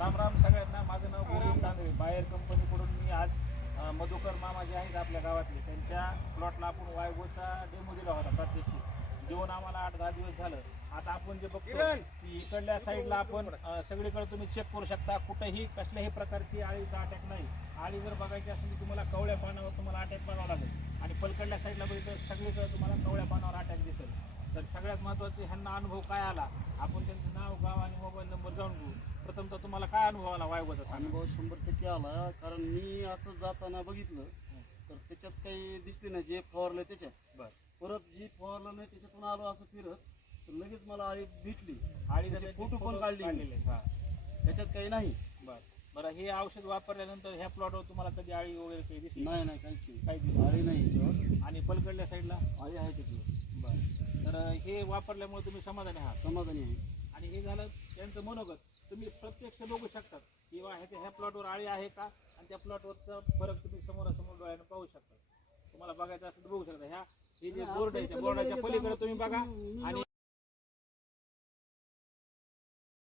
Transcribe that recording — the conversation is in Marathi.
राम राम सगळ्यांना. माझं नाव गोविंद तांदळे. बायर कंपनीकडून मी आज मधुकर मामा जे आहेत आपल्या गावातले, त्यांच्या प्लॉटला आपण वायगोचा डेमो दिला होता प्रात्यक्षिक देऊन आम्हाला 8-10 दिवस झालं. आता आपण जे बघतो की इकडल्या साईडला आपण सगळीकडे तुम्ही चेक करू शकता, कुठेही कसल्याही प्रकारची आळीचा अटॅक नाही. आळी जर बघायची असेल तर तुम्हाला कवळ्या पानावर तुम्हाला अटॅक बघावा लागेल आणि पलकडल्या साईडला बघितलं सगळीकडे तुम्हाला कवळ्या पानावर अटॅक दिसेल. तर सगळ्यात महत्त्वाचं ह्यांना अनुभव काय आला, आपण त्यांचं नाव, गाव आणि मोबाईल नंबर जाणून घेऊ. प्रथमतः तुम्हाला काय अनुभव आला वायगोचा? अनुभव 100% आला. कारण मी असं जाताना बघितलं तर त्याच्यात काही दिसले नाही. जे फवारलं त्याच्यात बरं. परत जी फवारलं नाही त्याच्यातून आलो असं फिरत तर लगेच मला आळी भेटली. आणि त्याचे फोटो पण काढले. हां. त्याच्यात काही नाही. बरं, हे औषध वापरल्यानंतर ह्या प्लॉटवर तुम्हाला कधी आळी वगैरे काही दिसली? नाही नाही काहीच नाही. काही दिसली आळी नाही याच्यावर. आणि पलकडल्या साईडला आळी आहे त्याच्यावर. बरं. तर हे वापरल्यामुळे तुम्ही समाधानी आहात. समाधानी आहे. आणि हे झालं त्यांचं मनोगत. तुम्ही प्रत्यक्ष बघू शकता किंवा ह्या प्लॉटवर आळी आहे का, आणि त्या प्लॉटवरचा फरक तुम्ही समोरासमोर डोळ्यानं पाहू शकता. तुम्हाला बघायचं असेल तर बघू शकता. हे जे बोर्ड आहे त्या बोर्डाच्या पलीकडे तुम्ही बघा आणि